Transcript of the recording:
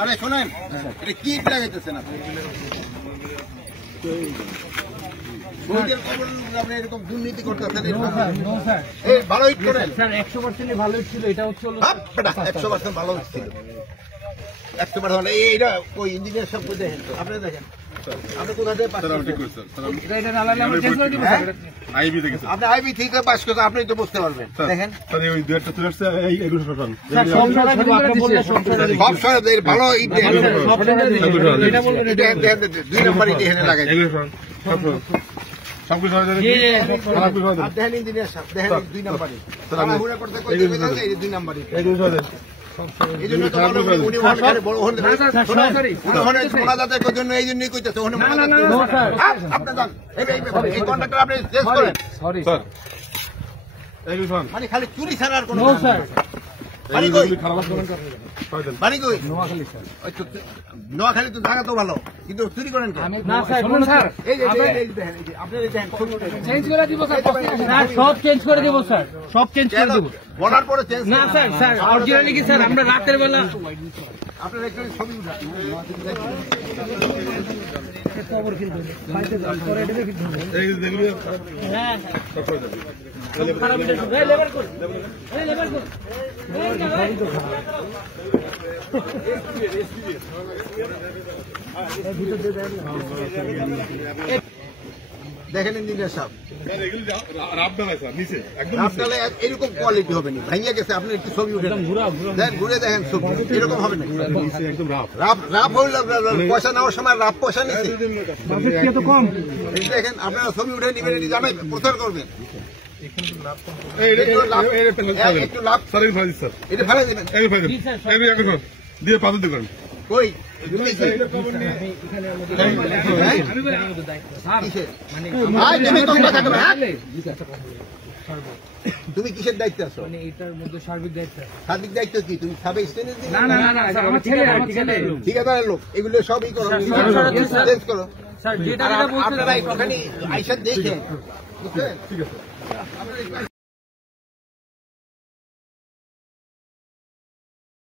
আরে শোনেন, এটা কি লাগাইতেছেন আপনি? আপনি এরকম দুর্নীতি করতেছেন? ভালো হিট করেন স্যার, 100% ভালো হিট ছিল। এটা হচ্ছে 100% ভালো হিট ছিল, 100%। এইটা ওই ইঞ্জিনিয়ার সব দেখেন, আপনি দেখেন আপনি কোথা থেকে পাস করছেন? আপনি আইবি থেকে পাস করছেন, আপনি তো বুঝতে পারবেন। দেখেন ভালো ইট 2 নম্বর ইট এখানে লাগাই। দেখেন ইঞ্জিনিয়ার সাহেব, দেখেন 2 নম্বর ইট 2 নম্বর ইট। এই জন্য তো উনি বড় হন মোনাজাতের জন্য এই জন্যই কইতেছে। এই কন্ট্রাক্টর আপনি চেঞ্জ করেন। মানে খালি চুরি ছাড়া আর কোনো নোয়াখালী তো জায়গা তো ভালো, কিন্তু চুরি করেন সব চেঞ্জ করে দিব স্যার, সব চেঞ্জ করে দিব। বলার পরে চেঞ্জ না স্যার, স্যার অরিজিনালি কি স্যার আমরা রাতের বেলা আপনার একটা ছবি দেখেন ইঞ্জিনিয়ার সাহেব, এরকম কোয়ালিটি হবে না, ভাইয়া গেছে। আপনি একটু ছবি উঠে ঘুরে দেখেন, ছবি এরকম হবে না। রাফ হইল পয়সা নেওয়ার সময় রাফ পয়সা নিচ্ছে। দেখেন আপনারা ছবি উঠে নিবেন, জানাই প্রচার করবেন। একটু লাভ এটা ফেলে দিবেন দিয়ে পাথর দেবেন। কই তুমি কিসের দায়িত্ব আছো? এটার মধ্যে সার্বিক দায়িত্ব। সার্বিক দায়িত্ব কি? তুমি সাবে স্টেনে? না না না, আমার ছেলে ঠিকাদারের লোক, এগুলো সবই করো, চেঞ্জ করো। আপনারা একটুখানি আইসা দেখে, ঠিক আছে।